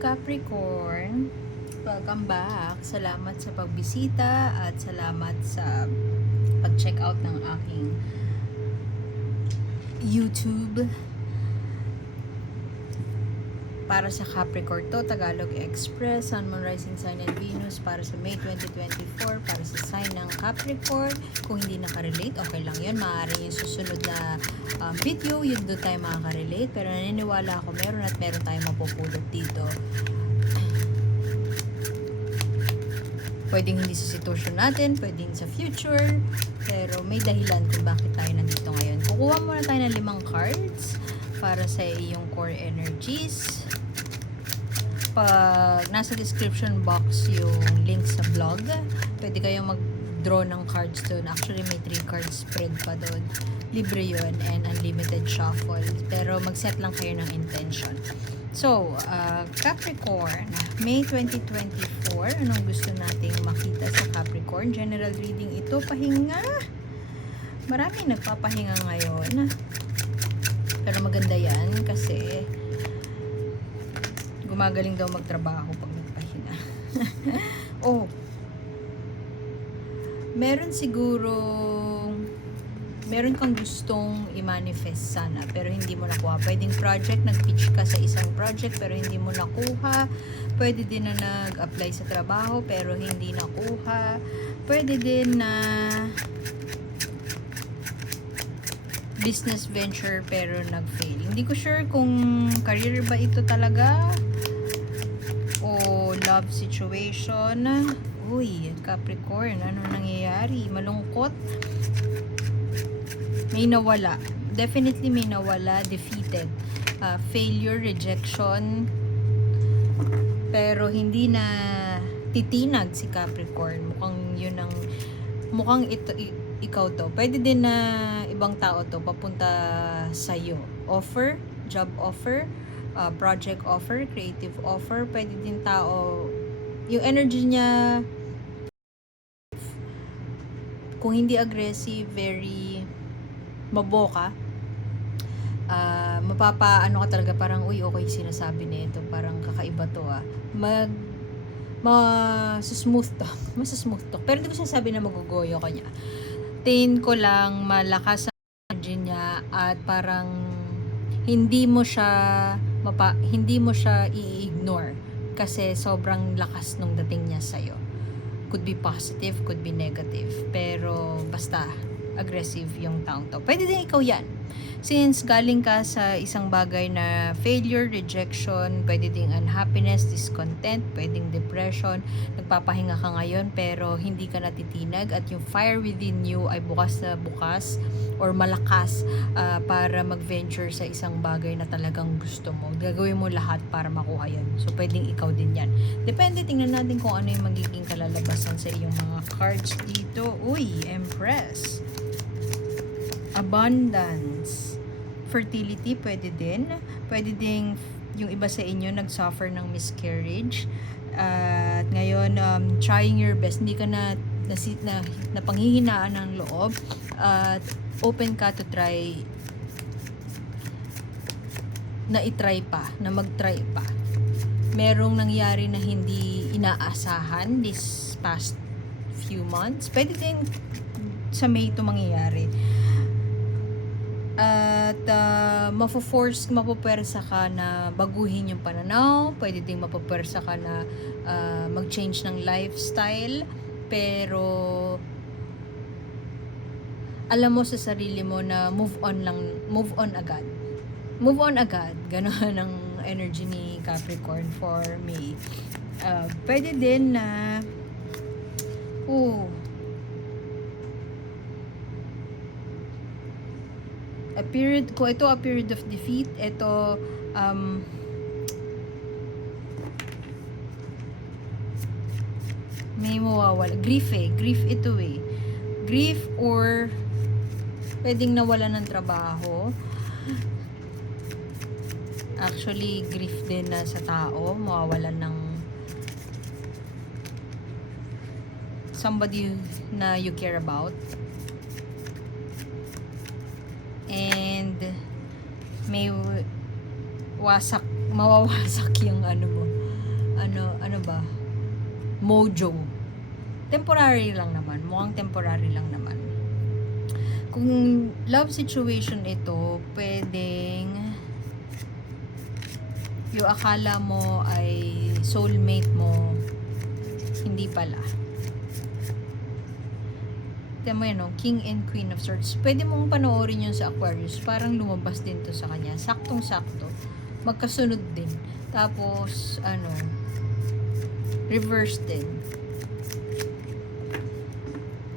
Capricorn, welcome back. Salamat sa pagbisita at salamat sa pag-check out ng aking YouTube. Para sa Capricorn to, Tagalog Express, Sun, Moon, Rising Sign and Venus para sa May 2024, para sa sign ng Capricorn. Kung hindi nakarelate, okay lang yun. Maaaring yung susunod na video, yun doon tayo makakarelate. Pero naniniwala ako meron at meron tayong mapupulot dito. Pwedeng hindi sa sitwasyon natin, pwedeng sa future, pero may dahilan kung bakit tayo nandito ngayon. Kukuha muna tayo ng 5 cards para sa iyong core energies. Pag nasa description box yung link sa blog, pwede kayong mag-draw ng cards doon. Actually, may 3 cards spread pa doon. Libre yun and unlimited shuffle. Pero mag-set lang kayo ng intention. So, Capricorn, May 2024, anong gusto nating makita sa Capricorn? General reading ito, pahinga. Maraming nagpapahinga ngayon. Pero maganda yan kasi gumagaling daw magtrabaho pag nagpahinga. Oh, meron kang gustong i-manifest sana pero hindi mo nakuha. Pwedeng project, nag-pitch ka sa isang project pero hindi mo nakuha. Pwede din na nag-apply sa trabaho pero hindi nakuha. Pwede din na business venture pero nag-fail. Hindi ko sure kung career ba ito talaga o love situation. Uy, Capricorn, ano nangyayari? Malungkot. May nawala. Definitely may nawala. Defeated. Failure, rejection. Pero hindi na titinag si Capricorn. Mukhang ikaw to. Pwede din na ibang tao to papunta sa'yo. Offer, job offer, project offer, creative offer. Pwede din tao, yung energy niya, kung hindi aggressive, very maboka, mapapaano ka talaga, parang uy, okay sinasabi nito, parang kakaiba to smooth to. Mas-smooth to. Pero hindi ko sinasabi na magugoyo ka niya. Tingin ko lang malakas ang energy niya at parang hindi mo siya i-ignore kasi sobrang lakas nung dating niya sa'yo. Could be positive, could be negative. Pero basta aggressive yung taong to. Pwede din ikaw yan. Since galing ka sa isang bagay na failure, rejection, pwede ding unhappiness, discontent, pwedeng depression, nagpapahinga ka ngayon pero hindi ka natitinag at yung fire within you ay bukas na bukas or malakas para mag-venture sa isang bagay na talagang gusto mo. Gagawin mo lahat para makuha yan. So, pwedeng ikaw din yan. Depende, tingnan natin kung ano yung magiging kalalabasan sa iyong mga cards dito. Uy, Empress. Abundance. Fertility, pwede din. Pwede din yung iba sa inyo nag-suffer ng miscarriage. At ngayon, trying your best. Hindi ka na panghihinaan ng loob. At open ka to try na i-try pa, na mag-try pa. Merong nangyari na hindi inaasahan this past few months. Pwede din sa May ito mangyayari. At mapupwersa ka na baguhin yung pananaw. Pwede din mapupwersa ka na mag-change ng lifestyle. Pero alam mo sa sarili mo na move on agad. Move on agad. Ganon ang energy ni Capricorn for me. Pwede din na a period of defeat. Ito may mawawala. Grief ito grief or pwedeng nawala ng trabaho. Actually, grief din na sa tao, mawawalan ng somebody na you care about. And may mawawasak yung ano mo, mojo. Temporary lang naman. Mukhang temporary lang naman. Kung love situation ito, pwedeng yung akala mo ay soulmate mo, hindi pala. Tignan mo yan, no? King and Queen of Swords. Pwede mong panoorin yun sa Aquarius. Parang lumabas din to sa kanya. Saktong-sakto. Magkasunod din. Tapos, reverse din.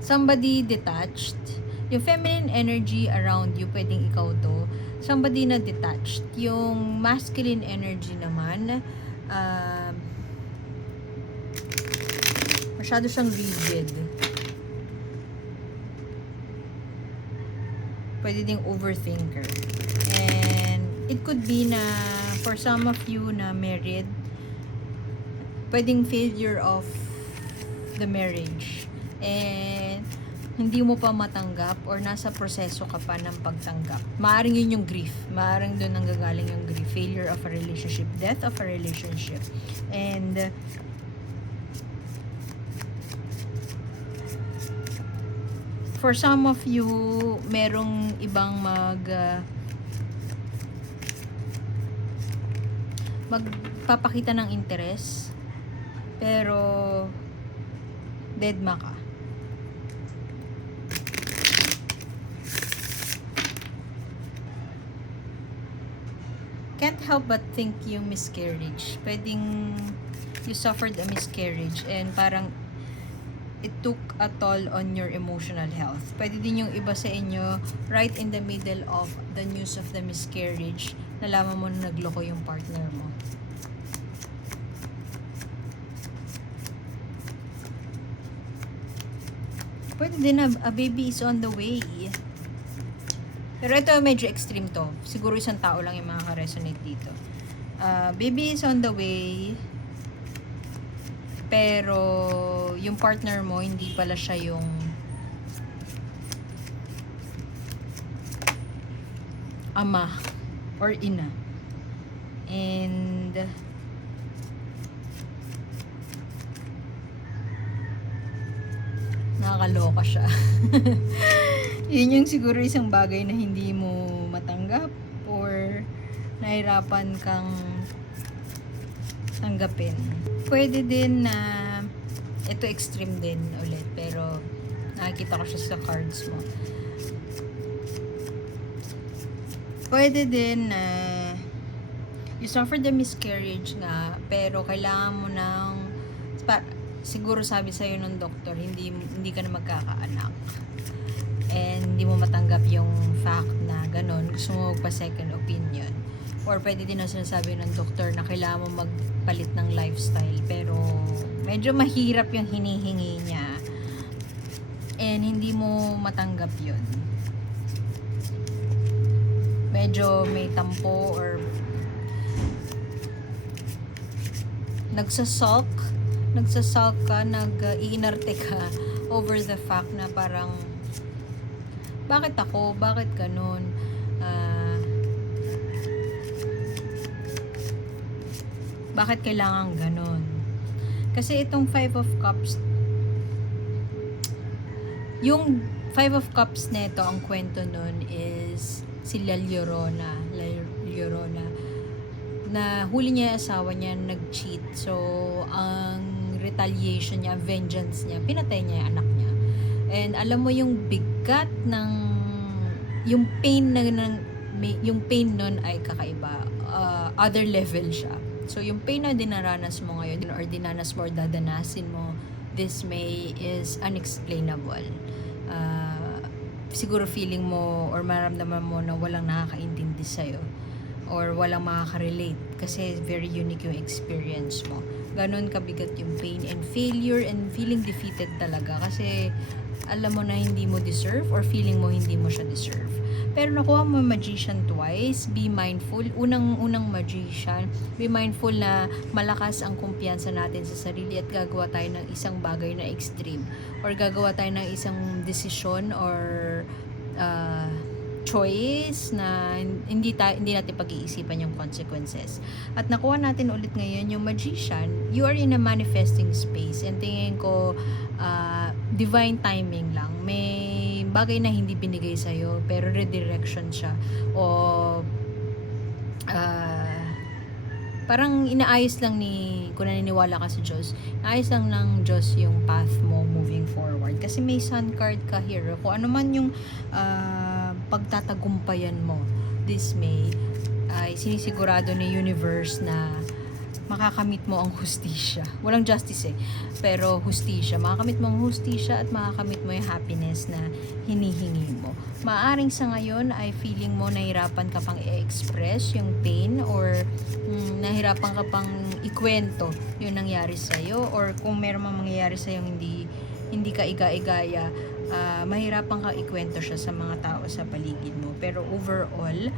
Somebody detached. Yung feminine energy around you, pwedeng ikaw to. Somebody na detached. Yung masculine energy naman, masyado siyang rigid. Pwede ding overthinker. And it could be na for some of you na married, pwedeng failure of the marriage. And hindi mo pa matanggap or nasa proseso ka pa ng pagtanggap. Maaring yun yung grief. Maaring doon nanggagaling yung grief. Failure of a relationship. Death of a relationship. And for some of you, merong ibang magpapakita ng interest, pero deadma ka. Can't help but think yung miscarriage. Pwedeng you suffered a miscarriage and parang it took a toll on your emotional health. Pwede din yung iba sa inyo, right in the middle of the news of the miscarriage, nalaman mo na nagloko yung partner mo. Pwede din na a baby is on the way. Pero ito medyo extreme to. Siguro isang tao lang yung makaka-resonate dito. Baby is on the way, pero yung partner mo, hindi pala siya yung ama or ina. And nakakaloka siya. Yun yung siguro isang bagay na hindi mo matanggap or nahirapan kang tanggapin. Pwede din na ito extreme din ulit, pero nakikita ko siya sa cards mo. Pwede din na you suffered the miscarriage nga, pero kailangan mo ng siguro sabi sa'yo ng doktor, hindi ka na magkakaanak. And hindi mo matanggap yung fact na ganun, gusto mo magpa second opinion. Or pwede din na sinasabi ng doktor na kailangan mo magpalit ng lifestyle, pero medyo mahirap yung hinihingi niya and hindi mo matanggap yun. Medyo may tampo or nagsasulk ka, nag-iinarte ka over the fact na parang bakit ako? Bakit ganun? Bakit kailangan ganun? Kasi itong 5 of Cups, yung 5 of Cups neto, ang kwento nun is si La Llorona, na huli niya yung asawa niya, nag-cheat. So, ang retaliation niya, vengeance niya, pinatay niya yung anak niya. And alam mo yung bigat ng yung pain yung pain nun ay kakaiba. Other level siya. So yung pain na dinaranas mo ngayon or dinanas mo or dadanasin mo this May is unexplainable. Siguro feeling mo or maramdaman mo na walang nakakaintindi sa'yo or walang makaka-relate kasi very unique yung experience mo. Ganon kabigat yung pain and failure and feeling defeated talaga kasi alam mo na hindi mo deserve or feeling mo hindi mo siya deserve. Pero nakuha mo magician twice, be mindful. Unang magician, be mindful na malakas ang kumpiyansa natin sa sarili at gagawa tayo ng isang bagay na extreme or gagawa tayo ng isang desisyon or choice na hindi natin pag-iisipan yung consequences. At nakuha natin ulit ngayon yung Magician. You are in a manifesting space, and tingin ko divine timing lang. May bagay na hindi binigay sa'yo pero redirection siya, o parang inaayos lang kung naniniwala ka sa Diyos, inaayos lang ng Diyos yung path mo moving forward. Kasi may sun card ka here. Kung ano man yung pagtatagumpayan mo this May, ay sinisigurado ni universe na makakamit mo ang hustisya. Walang justice pero hustisya. Makakamit mo ang hustisya at makakamit mo yung happiness na hinihingi mo. Maaring sa ngayon ay feeling mo nahirapan ka pang i-express yung pain, or nahirapan ka pang ikwento yung nangyari sa'yo, or kung meron mang mangyayari sa'yo hindi ka iga-igaya, mahirapan ka ikwento siya sa mga tao sa paligid mo. Pero overall,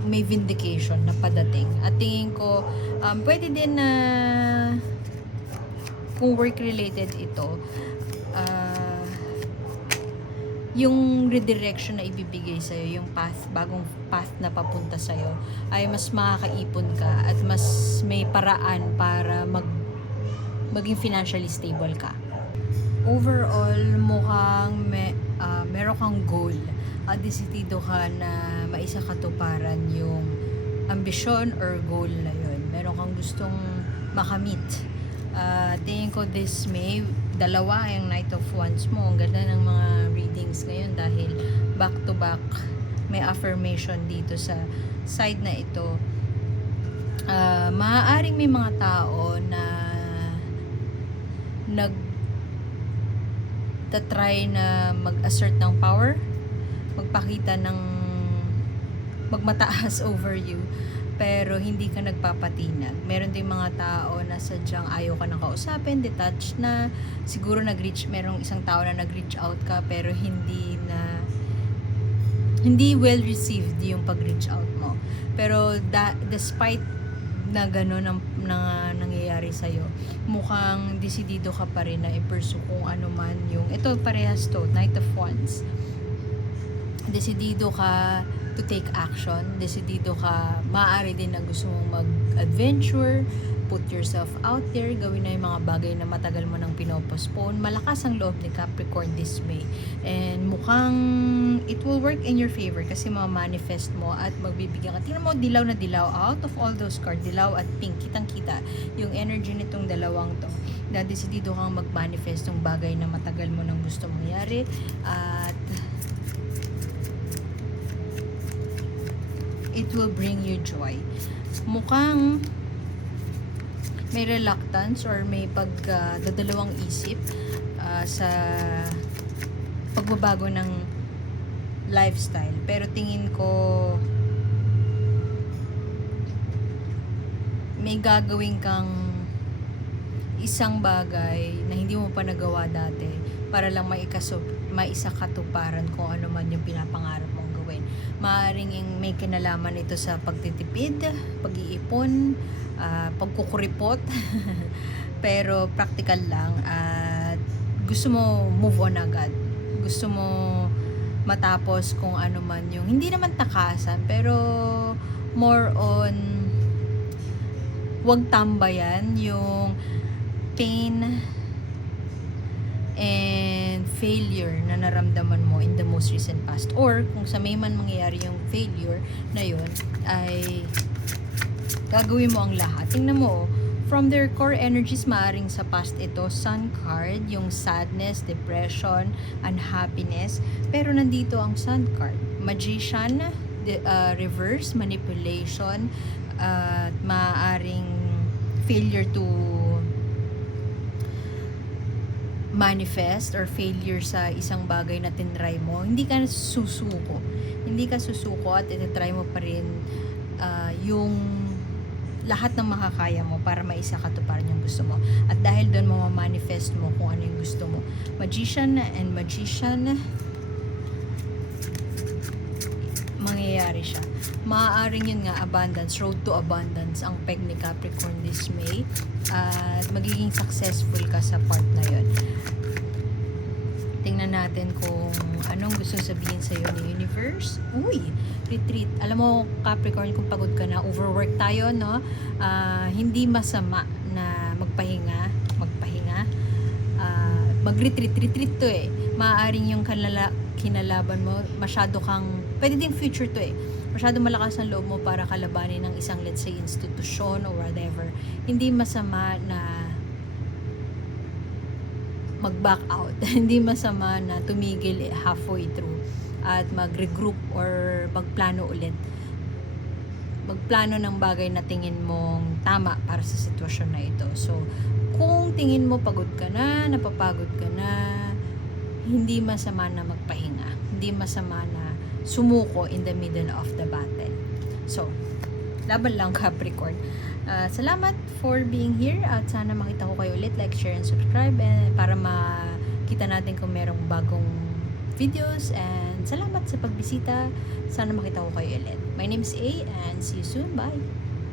may vindication na padating. At tingin ko, pwede din na kung work-related ito, yung redirection na ibibigay sa'yo, yung bagong path na papunta sa'yo, ay mas makakaipon ka at mas may paraan para maging financially stable ka. Overall, mukhang meron kang goal. Desidido ka na maisakatuparan yung ambisyon or goal na yun. Meron kang gustong makamit. Tingin ko this May, dalawa yung Knight of Wands mo. Ang ganda ng mga readings ngayon dahil back to back may affirmation dito sa side na ito. Maaaring may mga tao na nagtatry na mag-assert ng power, magpakita ng magmataas over you, pero hindi ka nagpapatinag. Meron din mga tao na sadyang ayaw ka nang kausapin, detached na, siguro merong isang tao na nag-reach out ka pero hindi well received yung pag-reach out mo. Pero despite na gano'n ang nangyayari sa'yo, mukhang desidido ka pa rin na i-pursue kung ano man yung, ito parehas to, Knight of Wands. Desidido ka to take action, desidido ka, maaari din na gusto mong mag-adventure, put yourself out there, gawin na yung mga bagay na matagal mo nang pinopostpone. Malakas ang loob ni Capricorn this May, and mukhang it will work in your favor kasi ma-manifest mo at magbibigyan ka. Tingnan mo, dilaw na dilaw, out of all those cards, dilaw at pink, kitang-kita yung energy nitong dalawang to, na desidido kang mag-manifest yung bagay na matagal mo nang gusto mangyari, at it will bring you joy. Mukhang may reluctance or may pagdadalawang isip sa pagbabago ng lifestyle. Pero tingin ko may gagawin kang isang bagay na hindi mo pa nagawa dati para lang maisakatuparan kung ano man yung pinapangarap mong gawin. Maaaring may kinalaman ito sa pagtitipid, pag-iipon, pagkukuripot, pero practical lang, at gusto mo move on agad. Gusto mo matapos kung ano man yung, hindi naman takasan, pero more on wag tambayan yung pain and failure na naramdaman mo in the most recent past, or kung sa may man mangyayari yung failure na yun, ay gagawin mo ang lahat. Tingnan mo, from their core energies, maaring sa past ito, Sun card, yung sadness, depression, unhappiness, pero nandito ang Sun card, Magician, reverse, manipulation, at maaring failure to manifest or failure sa isang bagay na tinry mo. Hindi ka susuko at itatry mo pa rin yung lahat ng makakaya mo para maisakatuparan yung gusto mo. At dahil doon mo ma-manifest mo kung ano yung gusto mo. Magician and Magician, mangyayari siya. Maaaring yun nga, abundance, road to abundance ang peg ni Capricorn this May, at magiging successful ka sa part na yun. Tingnan Tingnan natin kung anong gusto sabihin sa'yo ni Universe. Uy, retreat. Alam mo, Capricorn, kung pagod ka na, overwork tayo, no? Hindi masama na magpahinga. Mag-retreat. Retreat to eh. Maaaring yung kinalaban mo, masyado kang, pwede din future to eh. Masyado malakas ang loob mo para kalabanin ng isang, let's say, institusyon or whatever. Hindi masama na mag-back out. Hindi masama na tumigil halfway through at mag-regroup or magplano ulit. Magplano ng bagay na tingin mong tama para sa sitwasyon na ito. So, kung tingin mo pagod ka na, napapagod ka na, hindi masama na magpahinga. Hindi masama na sumuko in the middle of the battle. So, laban lang, Capricorn. Salamat for being here at sana makita ko kayo ulit. Like, share, and subscribe para makita natin kung merong bagong videos. And salamat sa pagbisita. Sana makita ko kayo ulit. My name is A and see you soon. Bye!